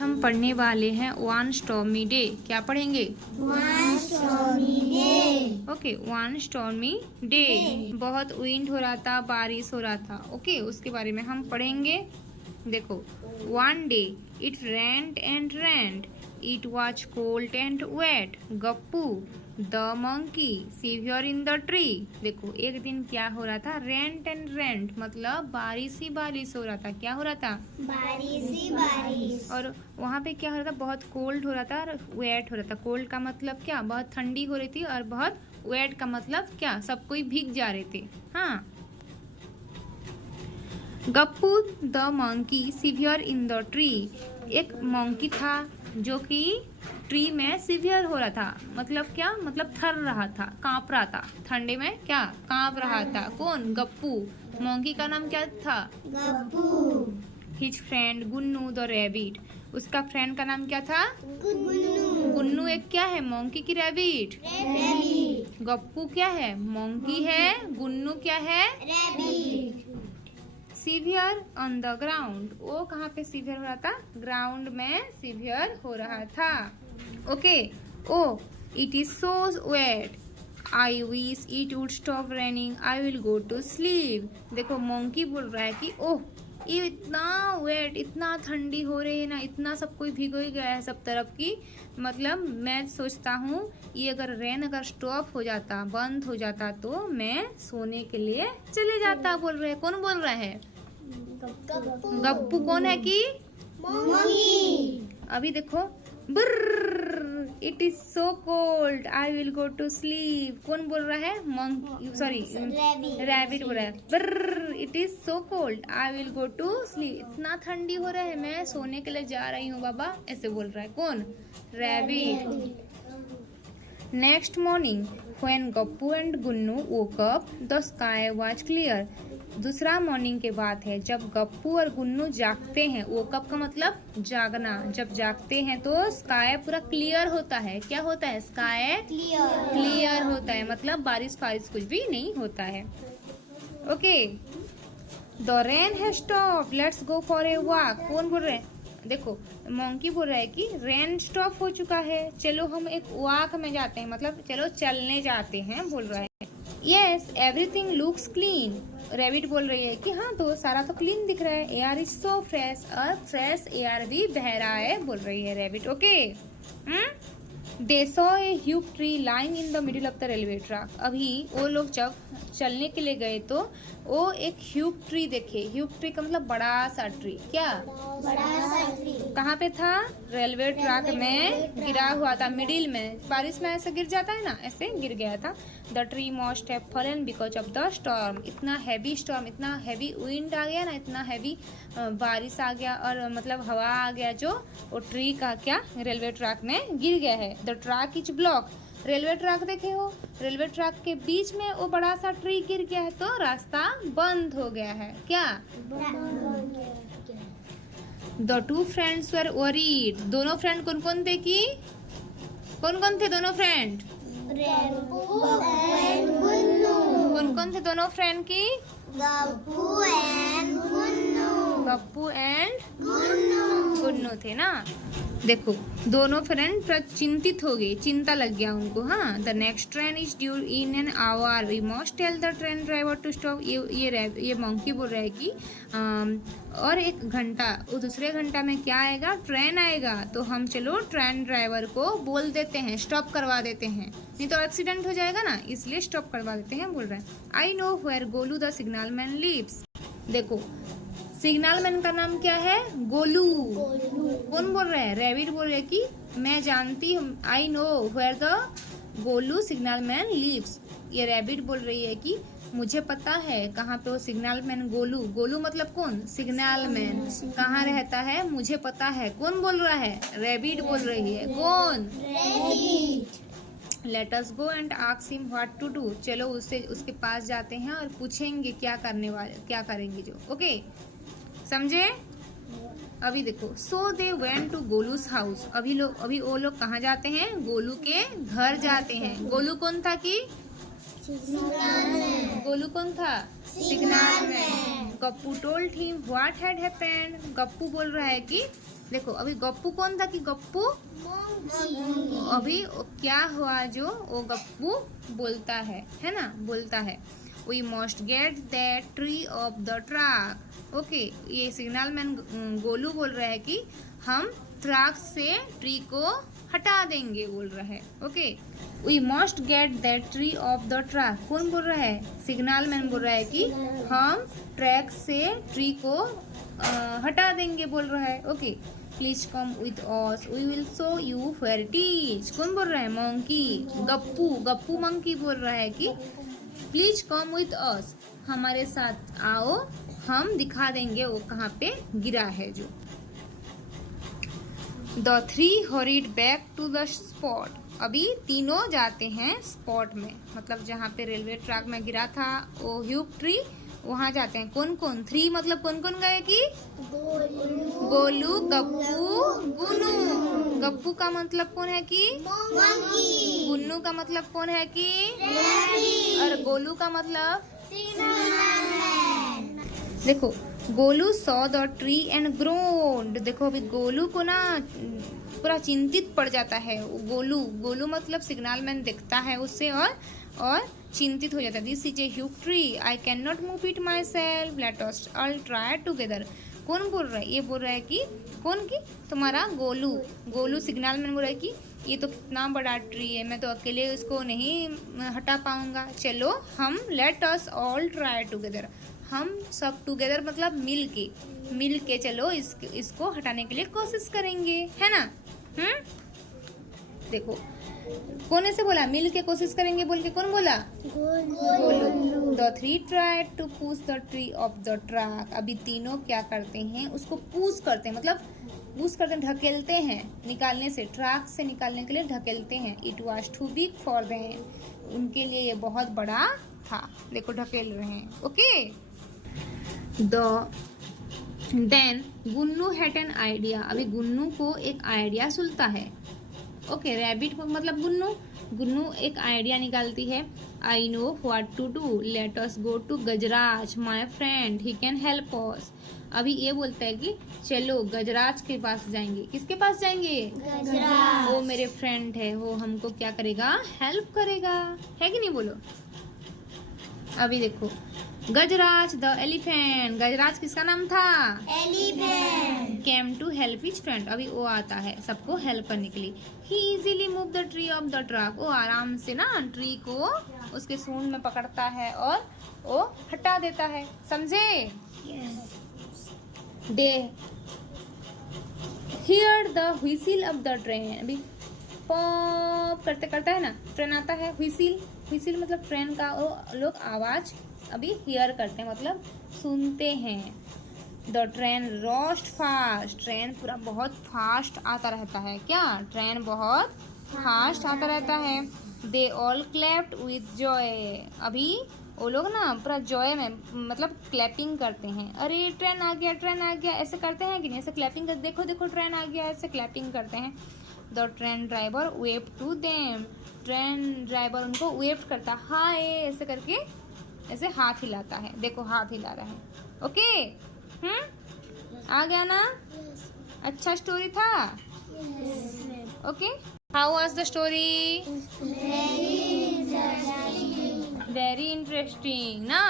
हम पढ़ने वाले हैं वन स्टॉर्मी डे। क्या पढ़ेंगे? One stormy day. Okay, one stormy day. बहुत विंड हो रहा था, बारिश हो रहा था। ओके, उसके बारे में हम पढ़ेंगे। देखो, one day it rained and rained, it was cold and wet, Gappu the monkey shivered in the tree. देखो, एक दिन क्या हो रहा था? रेंट एंड रेंट मतलब बारिश ही बारिश हो रहा था। क्या हो रहा था? बारिश ही बारिश। और वहाँ पे क्या हो रहा था? बहुत कोल्ड हो रहा था और वेट हो रहा था। कोल्ड का मतलब क्या? बहुत ठंडी हो रही थी। और बहुत वेट का मतलब क्या? सब कोई भीग जा रहे थे। हाँ, Gappu the monkey severe in the tree. एक मंकी था जो कि ट्री में सिवियर हो रहा था। मतलब क्या? मतलब थर रहा था, कांप रहा था। ठंडे में क्या कांप रहा था? कौन? गप्पू। मंकी का नाम क्या था? Gappu. His friend Gunnu the rabbit. उसका फ्रेंड का नाम क्या था? गुन्नू। गुन्नू एक क्या है? मंकी की रैबिट। रैबिट। गप्पू क्या है? मंकी है। गुन्नू क्या है? Rabbit. Severe on the ground. वो कहाँ पे सीवियर हो रहा था? ग्राउंड में सीवियर हो रहा था। Okay, oh it is so wet, I wish it would stop raining, I will go to sleep. देखो, मंकी बोल रहा है कि ओह, ये इतना वेट, इतना ठंडी हो रही है ना, इतना सब कोई भिगो ही गया है सब तरफ की। मतलब मैं सोचता हूँ ये अगर रेन अगर स्टॉप हो जाता, बंद हो जाता, तो मैं सोने के लिए चले जाता। बोल रहे हैं। कौन बोल रहा है? गप्पू कौन है कि? मंकी। अभी देखो, brr it is so cold, I will go to sleep. कौन बोल रहा है? मंकी, सॉरी रैबिट बोल रहा है। Brr it is so cold, I will go to sleep. इतना ठंडी हो रहा है, मैं सोने के लिए जा रही हूँ बाबा, ऐसे बोल रहा है। कौन? Rabbit. Next morning when Gappu and Gunnu woke up the sky was clear. दूसरा मॉर्निंग के बाद है जब गप्पू और गुन्नू जागते हैं। वोकअप का मतलब जागना। जब जागते हैं तो स्काई पूरा क्लियर होता है। क्या होता है? स्काई क्लियर होता है, मतलब बारिश फारिश कुछ भी नहीं होता है। Okay, the rain has stopped, let's go for a walk. कौन बोल रहे हैं? देखो, मंकी बोल रहा है कि रेन स्टॉप हो चुका है, चलो हम एक वॉक में जाते हैं, मतलब चलो चलने जाते हैं, बोल रहा है। Yes everything looks clean, rabbit बोल रही है कि हाँ, तो सारा तो क्लीन दिख रहा है। एयर इज सो फ्रेश, और फ्रेश एयर भी बह रहा है, बोल रही है rabbit. Okay, they saw a huge tree lying in the middle of the railway track. अभी वो लोग जब चलने के लिए गए तो वो एक ह्यूज ट्री देखे। ह्यूज ट्री का मतलब बड़ा सा ट्री। क्या? बड़ा सा ट्री। कहाँ पे था? रेलवे ट्रैक में गिरा हुआ था, मिडिल में। बारिश में ऐसे गिर जाता है ना, ऐसे गिर गया था। The tree must have fallen because of the storm. इतना हैवी स्टॉर्म, इतना हैवी विंड आ गया ना, इतना हैवी बारिश आ गया, और मतलब हवा आ गया, जो वो ट्री का क्या रेलवे ट्रैक में गिर गया है। The track is block. Railway track देखे हो? रेलवे ट्रैक के बीच में वो बड़ा सा ट्री गिर गया है, तो रास्ता बंद हो गया है। क्या? The two friends were worried. दोनों फ्रेंड कौन कौन थे कि? कौन कौन थे दोनों फ्रेंड? कौन कौन थे दोनों फ्रेंड की? गप्पू एंड गुन्नू। गप्पू एंड गुन्नू। गुन्नू थे ना। देखो, दोनों फ्रेंड चिंतित हो गए, चिंता लग गया उनको। हाँ, the next train is due in an hour, we must tell the train driver to stop. ये मंकी बोल रहा है कि और एक घंटा, वो दूसरे घंटा में क्या आएगा? ट्रेन आएगा, तो हम चलो ट्रेन ड्राइवर को बोल देते हैं, स्टॉप करवा देते हैं, नहीं तो एक्सीडेंट हो जाएगा ना, इसलिए स्टॉप करवा देते हैं, बोल रहा है। I know where Golu the signal man lives. देखो, सिग्नल मैन का नाम क्या है? गोलू। कौन बोल रहा है? रैबिट बोल रहे कि मैं जानती हूँ, I know where the Golu signal man lives. ये रैबिट बोल रही है कि मुझे पता है कहाँ पे वो सिग्नल मैन गोलू। गोलू मतलब कौन? सिग्नल मैन कहाँ रहता है, मुझे पता है। कौन बोल रहा है? रैबिट बोल रही है। कौन? Let us go and ask him what to do. चलो उसके पास जाते हैं और पूछेंगे क्या करने वाले, क्या करेंगे जो। ओके, समझे? अभी देखो, सो they went to Golu's house. अभी वो लोग कहाँ जाते हैं? गोलू के घर जाते हैं। गोलू कौन था कि? गोलू कौन था? Signal man. Gappu told him what had happened. Gappu बोल रहा है कि देखो अभी गप्पू कौन था कि गप्पू, अभी क्या हुआ जो वो गप्पू बोलता है ना, बोलता है we must get that tree off the truck. Okay, ये सिग्नल मैन गोलू बोल रहा है कि हम ट्रक से ट्री को हटा देंगे बोल रहा है। Okay, we must get that tree off the truck, कौन बोल रहा है, सिग्नल मैन बोल रहा है कि हम ट्रैक से ट्री को हटा देंगे बोल रहा है। Okay, please come with us we will show you where it is, कौन बोल रहा है, मंकी, गप्पू, गप्पू मंकी बोल रहा है कि प्लीज कम विथ अस, हमारे साथ आओ, हम दिखा देंगे वो कहाँ पे गिरा है जो। The three hurried back to the spot, अभी तीनों जाते हैं स्पॉट में, मतलब जहाँ पे रेलवे ट्रैक में गिरा था वो ह्यूप ट्री, वहाँ जाते हैं। कौन कौन, थ्री मतलब कौन कौन गए कि गोलू, गप्पू, गुन्नू। गप्पू का मतलब कौन है कि monkey, गुन्नू का मतलब कौन है कि rabbit, और गोलू का मतलब, cinnamon, देखो Golu saw the tree and ग्रोन्ड, देखो अभी गोलू को ना पूरा चिंतित पड़ जाता है। गोलू, गोलू मतलब सिग्नल मैन देखता है उससे और चिंतित हो जाता है। This is a huge tree, I can not move it my self, let us all try together. कौन बोल रहा है, ये बोल रहा है कि कौन की, तुम्हारा गोलू, गोलू सिग्नल मैन बोल रहा है कि ये तो कितना बड़ा ट्री है, मैं तो अकेले इसको नहीं हटा पाऊंगा, चलो हम let us all try together, हम सब टुगेदर मतलब मिल के चलो इसको हटाने के लिए कोशिश करेंगे, है ना। देखो कौन ऐसे बोला, मिल के कोशिश करेंगे बोल के, कौन बोला, Golu. The three tried to push the tree off the truck, अभी तीनों क्या करते हैं, उसको पुश करते हैं, मतलब पुश करते हैं, ढकेलते हैं, निकालने से, ट्रक से निकालने के लिए ढकेलते हैं। It was too big for them, उनके लिए ये बहुत बड़ा था, देखो ढकेल रहे हैं। Okay, then Gunnu had an idea, अभी गुन्नू को एक आइडिया सुलता है। ओके, रैबिट मतलब गुन्नू एक आइडिया निकालती है। I know what to do, let us go to Gajraj my friend, he can help us. अभी ये बोलता है कि चलो गजराज के पास जाएंगे, किसके पास जाएंगे, गजराज, वो मेरे फ्रेंड है, वो हमको क्या करेगा, हेल्प करेगा, है कि नहीं बोलो। अभी देखो गजराज द एलिफेंट, गजराज किसका नाम था, elephant, came to help his friend, अभी वो आता है सबको हेल्प करने के लिए। He easily move the tree off the truck, वो आराम से ना ट्री को उसके सूंड में पकड़ता है और वो हटा देता है, समझे। They hear the whistle of the train, अभी पॉप करते करता है ना, ट्रेन आता है, व्हिसिल मतलब ट्रेन का वो लोग आवाज अभी हियर करते हैं, मतलब सुनते हैं। The train roast fast, train पूरा बहुत फास्ट आता रहता है, क्या ट्रेन बहुत फास्ट आता रहता है। They all clapped with Joy, अभी वो लोग ना पूरा जॉय में मतलब क्लैपिंग करते हैं, अरे ट्रेन आ गया ऐसे करते हैं कि नहीं, ऐसे क्लैपिंग कर, देखो देखो ट्रेन आ गया, ऐसे क्लैपिंग करते हैं। The train driver wave to them, train driver उनको वेव करता, हाय ऐसे करके, ऐसे हाथ हिलाता है, देखो हाथ हिला रहा है। ओके, आ गया ना, अच्छा स्टोरी था। Okay, how was the story, very interesting ना।